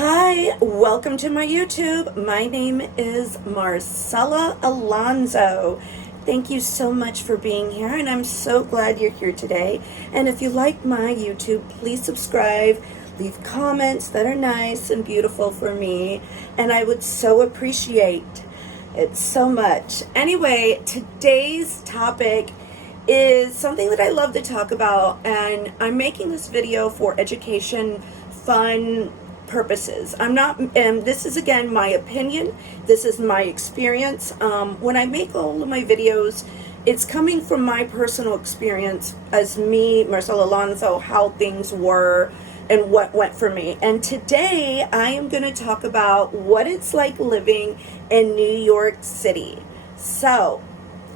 Hi, welcome to my YouTube. My name is Marcela Alonso. Thank you so much for being here, and I'm so glad you're here today. And if you like my YouTube, please subscribe, leave comments that are nice and beautiful for me, and I would so appreciate it so much. Anyway, today's topic is something that I love to talk about, and I'm making this video for education, fun purposes. I'm not, and this is again my opinion, this is my experience. When I make all of my videos, it's coming from my personal experience as me, Marcela Alonso, how things were and what went for me. And today I am going to talk about what it's like living in New York City. So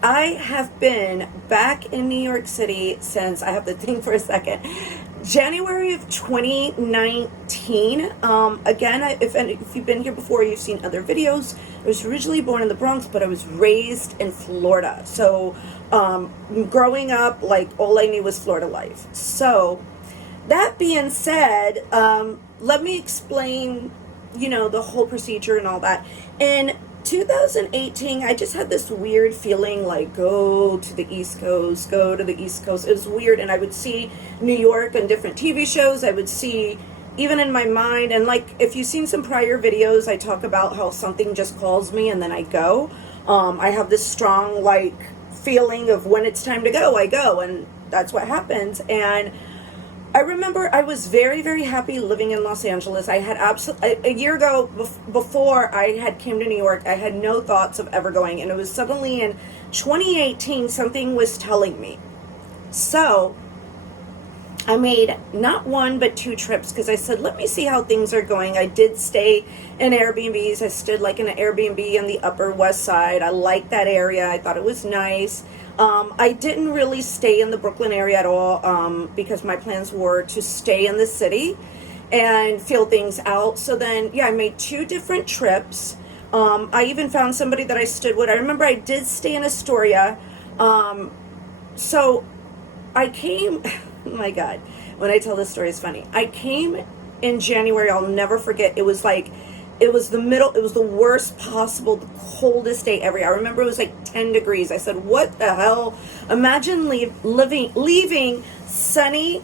I have been back in New York City since, I have to think for a second, January of 2019. Again, if you've been here before, you've seen other videos. I was originally born in the Bronx, but I was raised in Florida. So growing up, like, all I knew was Florida life. So that being said, let me explain, the whole procedure and all that. In 2018, I just had this weird feeling like, go to the East Coast, go to the East Coast. It was weird, and I would see New York on different TV shows. I would see, even in my mind, and like, if you've seen some prior videos, I talk about how something just calls me and then I go. I have this strong, like, feeling of when it's time to go, I go, and that's what happens. And I remember I was very, very happy living in Los Angeles. I had a year ago, before I had came to New York, I had no thoughts of ever going. And it was suddenly in 2018, something was telling me. So I made not one, but two trips, because I said, let me see how things are going. I did stay in Airbnbs. I stood like in an Airbnb on the Upper West Side. I liked that area. I thought it was nice. I didn't really stay in the Brooklyn area at all, because my plans were to stay in the city and feel things out. So then, yeah, I made two different trips. I even found somebody that I stood with. I remember I did stay in Astoria. So I came, oh my God, when I tell this story, it's funny. I came in January. I'll never forget. It was the worst possible, the coldest day ever. I remember it was like 10 degrees. I said, what the hell? Imagine leaving sunny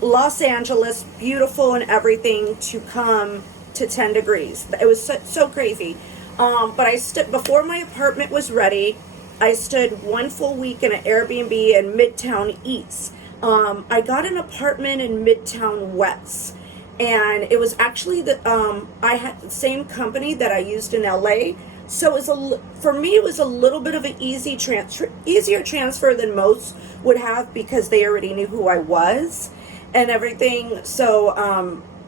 Los Angeles, beautiful and everything, to come to 10 degrees. It was so crazy. But I stood, before my apartment was ready, I stood one full week in an Airbnb in Midtown East. I got an apartment in Midtown West. And it was actually I had the same company that I used in LA. So it was for me, it was a little bit of an easier transfer than most would have, because they already knew who I was and everything. So,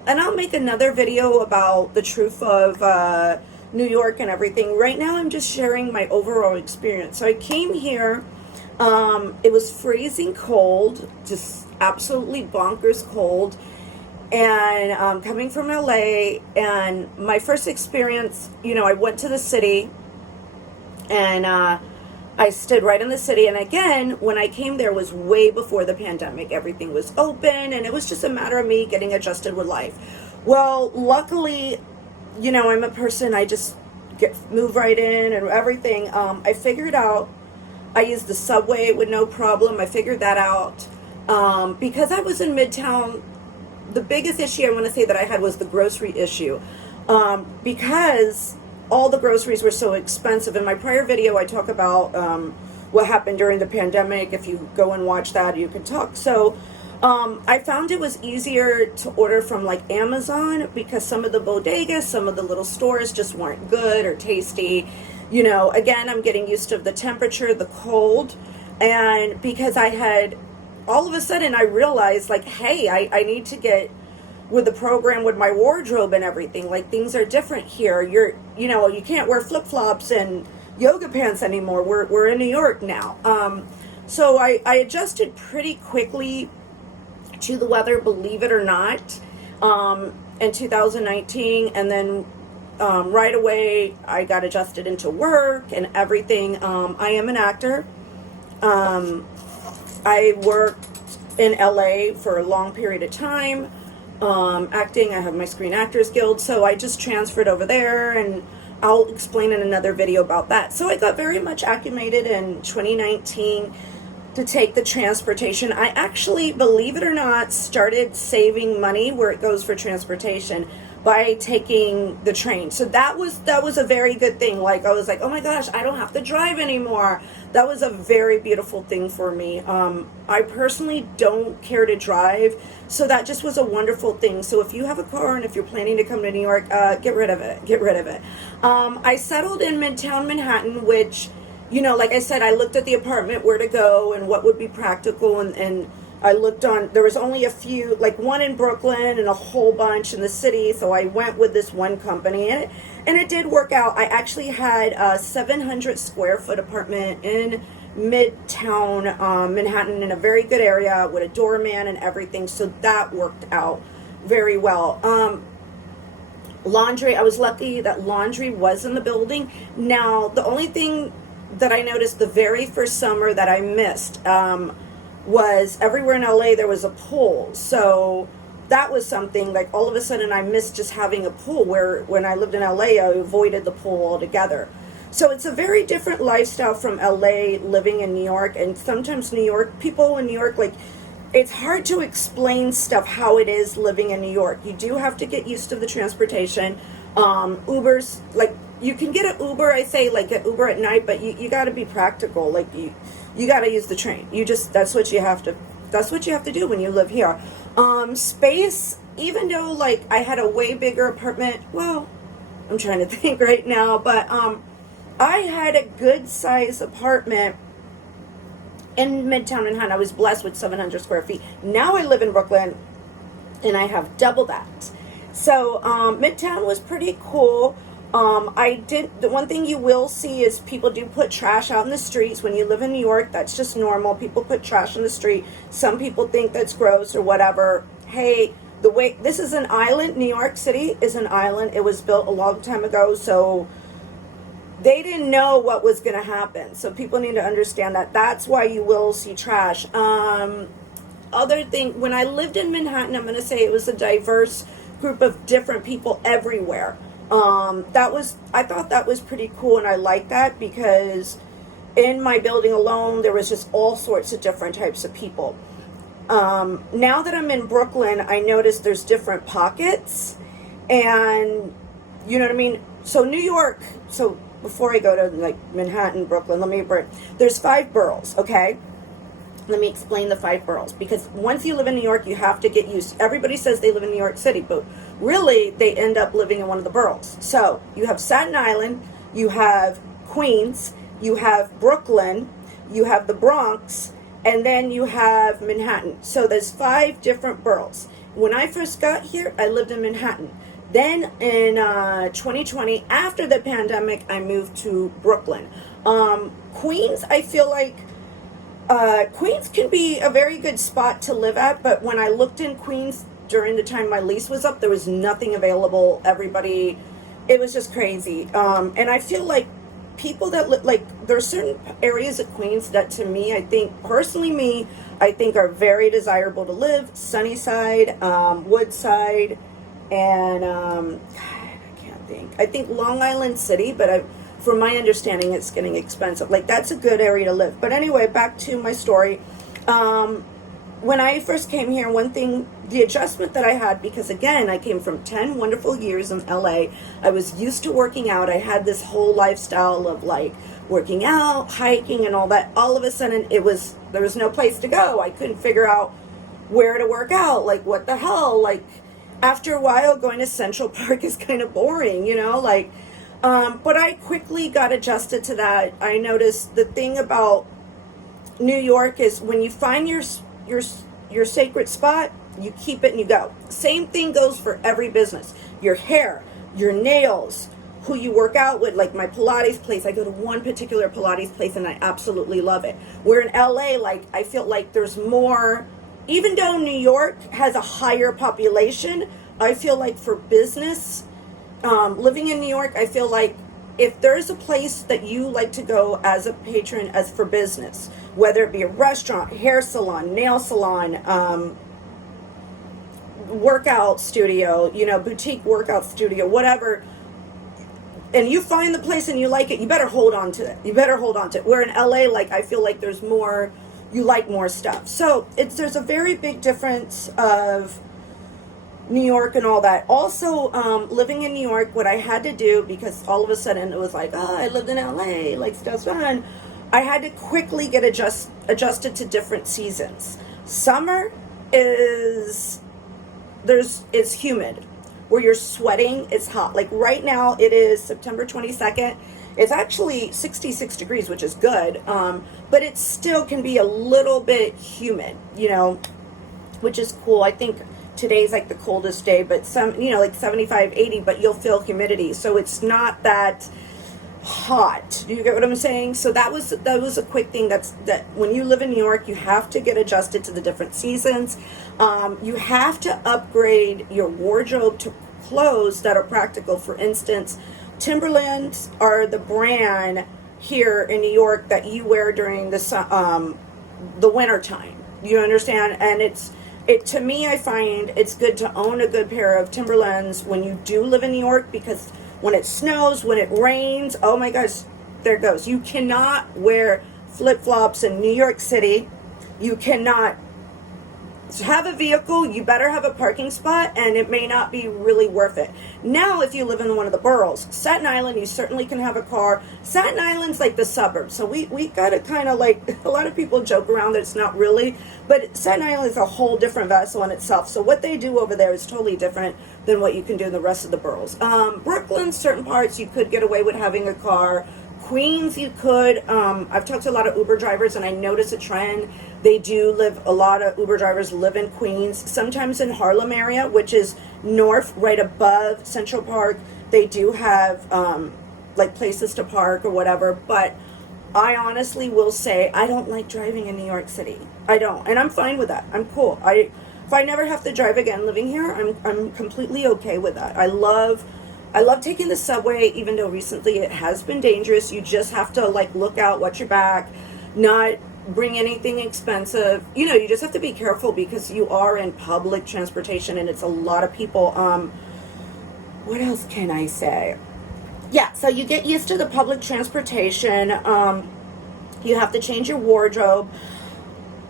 and I'll make another video about the truth of New York and everything. Right now, I'm just sharing my overall experience. So I came here. It was freezing cold, just absolutely bonkers cold. And coming from LA, and my first experience, I went to the city, and I stood right in the city. And again, when I came there was way before the pandemic. Everything was open, and it was just a matter of me getting adjusted with life. Well, luckily, I'm a person, I just move right in and everything. I figured out, I used the subway with no problem. I figured that out. Because I was in Midtown, the biggest issue I want to say that I had was the grocery issue, because all the groceries were so expensive. In my prior video, I talk about what happened during the pandemic. If you go and watch that, you can talk. So I found it was easier to order from like Amazon, because some of the bodegas, some of the little stores just weren't good or tasty. Again, I'm getting used to the temperature, the cold, and because I had, all of a sudden I realized, like, hey, I need to get with the program with my wardrobe and everything. Like, things are different here. You can't wear flip-flops and yoga pants anymore. We're in New York now. So I adjusted pretty quickly to the weather, believe it or not, in 2019. And then right away I got adjusted into work and everything. I am an actor. I worked in LA for a long period of time. acting. I have my Screen Actors Guild, so I just transferred over there, and I'll explain in another video about that. So I got very much acclimated in 2019 to take the transportation. I actually, believe it or not, started saving money where it goes for transportation by taking the train. So that was a very good thing. Like, I was like, oh my gosh, I don't have to drive anymore. That was a very beautiful thing for me. I personally don't care to drive, so that just was a wonderful thing. So if you have a car and if you're planning to come to New York, get rid of it. Get rid of it. I settled in Midtown Manhattan, which, you know, like I said, I looked at the apartment, where to go and what would be practical, and I looked on, there was only a few, like one in Brooklyn and a whole bunch in the city, so I went with this one company, and it did work out. I actually had a 700 square foot apartment in Midtown Manhattan, in a very good area with a doorman and everything, so that worked out very well. Laundry, I was lucky that laundry was in the building. Now, the only thing that I noticed the very first summer that I missed was everywhere in LA there was a pool. So that was something, like, all of a sudden I missed just having a pool, where when I lived in LA I avoided the pool altogether. So it's a very different lifestyle from LA living in New York, and sometimes people in New York, like, it's hard to explain stuff how it is living in New York. You do have to get used to the transportation. Ubers, like, you can get an Uber, I say, like, an Uber at night, but you got to be practical. Like, you got to use the train. That's what you have to do when you live here. Space, even though, like, I had a way bigger apartment, well, I'm trying to think right now, but I had a good size apartment in Midtown Manhattan. I was blessed with 700 square feet. Now I live in Brooklyn, and I have double that. So Midtown was pretty cool. The one thing you will see is people do put trash out in the streets. When you live in New York, that's just normal. People put trash in the street. Some people think that's gross or whatever. Hey, this is an island. New York City is an island. It was built a long time ago, so they didn't know what was going to happen. So people need to understand that. That's why you will see trash. Other thing, when I lived in Manhattan, I'm going to say it was a diverse group of different people everywhere. I thought that was pretty cool, and I like that, because in my building alone there was just all sorts of different types of people. Now that I'm in Brooklyn, I noticed there's different pockets, and you know what I mean? So New York, so before I go to, like, Manhattan, Brooklyn, there's 5 boroughs, okay? Let me explain the 5 boroughs, because once you live in New York, you have to get used. Everybody says they live in New York City, but really they end up living in one of the boroughs. So you have Staten Island, you have Queens, you have Brooklyn, you have the Bronx, and then you have Manhattan. So there's 5 different boroughs. When I first got here, I lived in Manhattan. Then in 2020, after the pandemic, I moved to Brooklyn. Queens, I feel like Queens can be a very good spot to live at, but when I looked in Queens during the time my lease was up, there was nothing available. It was just crazy. And I feel like people that there are certain areas of Queens that, to me, I think are very desirable to live. Sunnyside, Woodside, and I think Long Island City, but from my understanding, it's getting expensive. Like, that's a good area to live. But anyway, back to my story. When I first came here, one thing, the adjustment that I had, because again, I came from 10 wonderful years in LA. I was used to working out. I had this whole lifestyle of, like, working out, hiking, and all that. All of a sudden, there was no place to go. I couldn't figure out where to work out. Like, what the hell? Like, after a while, going to Central Park is kind of boring, you know? Like, but I quickly got adjusted to that. I noticed the thing about New York is when you find your sacred spot, you keep it and you go. Same thing goes for every business. Your hair, your nails, who you work out with. Like my Pilates place, I go to one particular Pilates place and I absolutely love it. Where in LA, like, I feel like there's more, even though New York has a higher population, I feel like for business, living in New York, I feel like if there's a place that you like to go as a patron, as for business, whether it be a restaurant, hair salon, nail salon, workout studio, boutique workout studio, whatever, and you find the place and you like it, you better hold on to it. Where in LA, like, I feel like there's more, you like more stuff. So there's a very big difference of New York and all that. Also, living in New York, what I had to do, because all of a sudden it was like, oh, I lived in LA, like, stuff's fun. I had to quickly get adjusted to different seasons. Summer it's humid, where you're sweating, it's hot. Like right now, it is September 22nd. It's actually 66 degrees, which is good, but it still can be a little bit humid, which is cool. I think today's like the coldest day, but some, like 75, 80, but you'll feel humidity. So it's not that hot. Do you get what I'm saying? So that was a quick thing. That when you live in New York, you have to get adjusted to the different seasons. You have to upgrade your wardrobe to clothes that are practical. For instance, Timberlands are the brand here in New York that you wear during the winter time. You understand? And to me, I find it's good to own a good pair of Timberlands when you do live in New York, because when it snows, when it rains, oh my gosh, there it goes. You cannot wear flip-flops in New York City. You cannot have a vehicle. You better have a parking spot, and it may not be really worth it. Now, if you live in one of the boroughs, Staten Island, you certainly can have a car. Staten Island's like the suburbs, so we got to kind of like, a lot of people joke around that it's not really, but Staten Island is a whole different vessel in itself. So what they do over there is totally different than what you can do in the rest of the boroughs. Brooklyn, certain parts, you could get away with having a car. Queens, you could. I've talked to a lot of Uber drivers, and I notice a trend. A lot of Uber drivers live in Queens, sometimes in Harlem area, which is north, right above Central Park. They do have like places to park or whatever, but I honestly will say I don't like driving in New York City. I don't, and I'm fine with that. I'm cool. If I never have to drive again living here, I'm completely okay with that. I love taking the subway, even though recently it has been dangerous. You just have to like look out, watch your back, not bring anything expensive. You just have to be careful because you are in public transportation and it's a lot of people. What else can I say? Yeah, so you get used to the public transportation. You have to change your wardrobe.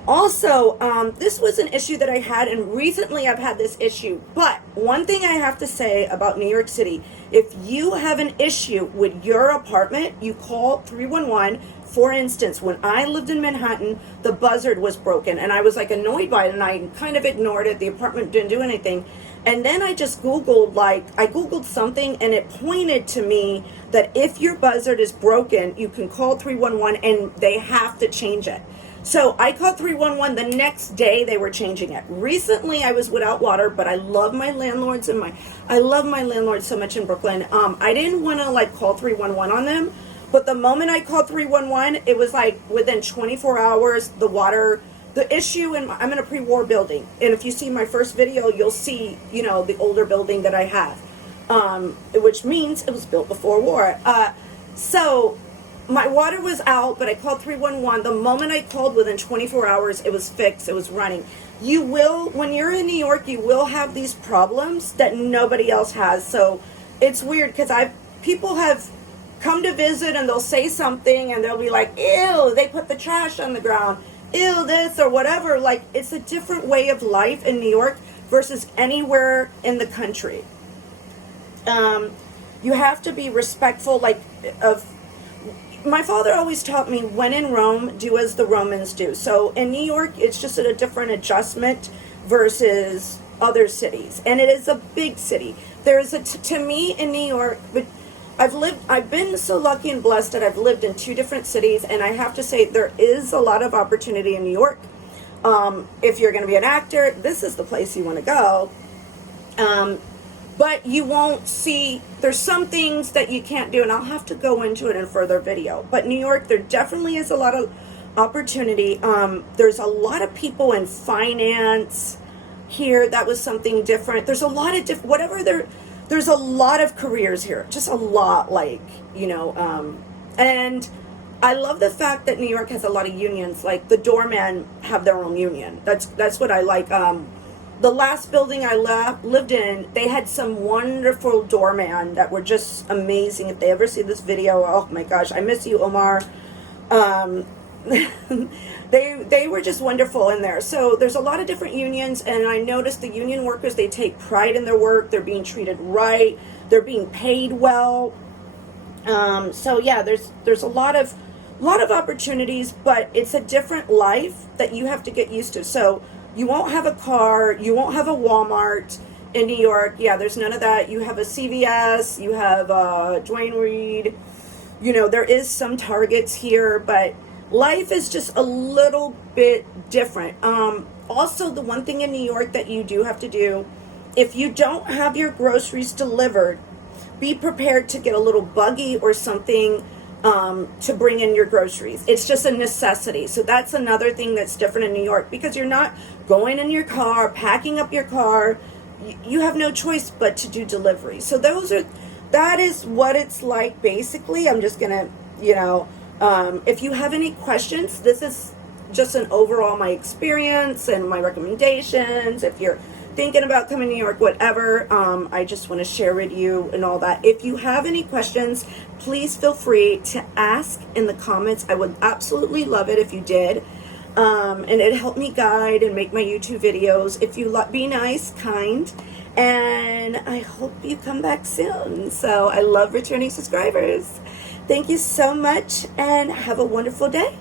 Also, this was an issue that I had, and recently I've had this issue. But one thing I have to say about New York City, if you have an issue with your apartment, you call 311. For instance, when I lived in Manhattan, the buzzard was broken, and I was like annoyed by it, and I kind of ignored it. The apartment didn't do anything. And then I just Googled, I Googled something, and it pointed to me that if your buzzard is broken, you can call 311, and they have to change it. So I called 311. The next day they were changing it. Recently I was without water, but I love my landlords I love my landlords so much in Brooklyn. I didn't want to call 311 on them, but the moment I called 311, it was like within 24 hours, the issue, and I'm in a pre-war building. And if you see my first video, you'll see, the older building that I have, which means it was built before war. So my water was out, but I called 311. The moment I called, within 24 hours, it was fixed. It was running. When you're in New York, you will have these problems that nobody else has. So it's weird because people have come to visit and they'll say something and they'll be like, ew, they put the trash on the ground. Ew, this or whatever. It's a different way of life in New York versus anywhere in the country. You have to be respectful, my father always taught me, when in Rome, do as the Romans do. So in New York, it's just a different adjustment versus other cities. And it is a big city. To me in New York, but I've been so lucky and blessed that I've lived in two different cities. And I have to say, there is a lot of opportunity in New York. If you're going to be an actor, this is the place you want to go. But you won't see, there's some things that you can't do, and I'll have to go into it in a further video. But New York, there definitely is a lot of opportunity. There's a lot of people in finance here. That was something different. There's a lot of there's a lot of careers here. Just a lot, and I love the fact that New York has a lot of unions. Like the doormen have their own union. That's what I like. The last building I lived in, they had some wonderful doorman that were just amazing. If they ever see this video, oh my gosh, I miss you, Omar. Um, they were just wonderful in there. So there's a lot of different unions, and I noticed the union workers, they take pride in their work. They're being treated right. They're being paid well. So yeah, there's a lot of opportunities, but it's a different life that you have to get used to. So you won't have a car, you won't have a Walmart in New York. Yeah, there's none of that. You have a CVS, you have Dwayne Reed. You know, there is some Targets here, but life is just a little bit different. Also, the one thing in New York that you do have to do, if you don't have your groceries delivered, be prepared to get a little buggy or something to bring in your groceries. It's just a necessity. So that's another thing that's different in New York, because you're not going in your car, packing up your car. You have no choice but to do delivery. So that is what it's like basically. I'm just gonna, if you have any questions, this is just an overall my experience and my recommendations. If you're thinking about coming to New York, whatever, I just want to share with you and all that. If you have any questions, please feel free to ask in the comments. I would absolutely love it if you did. And it helped me guide and make my YouTube videos. If you be nice, kind, and I hope you come back soon. So I love returning subscribers. Thank you so much, and have a wonderful day.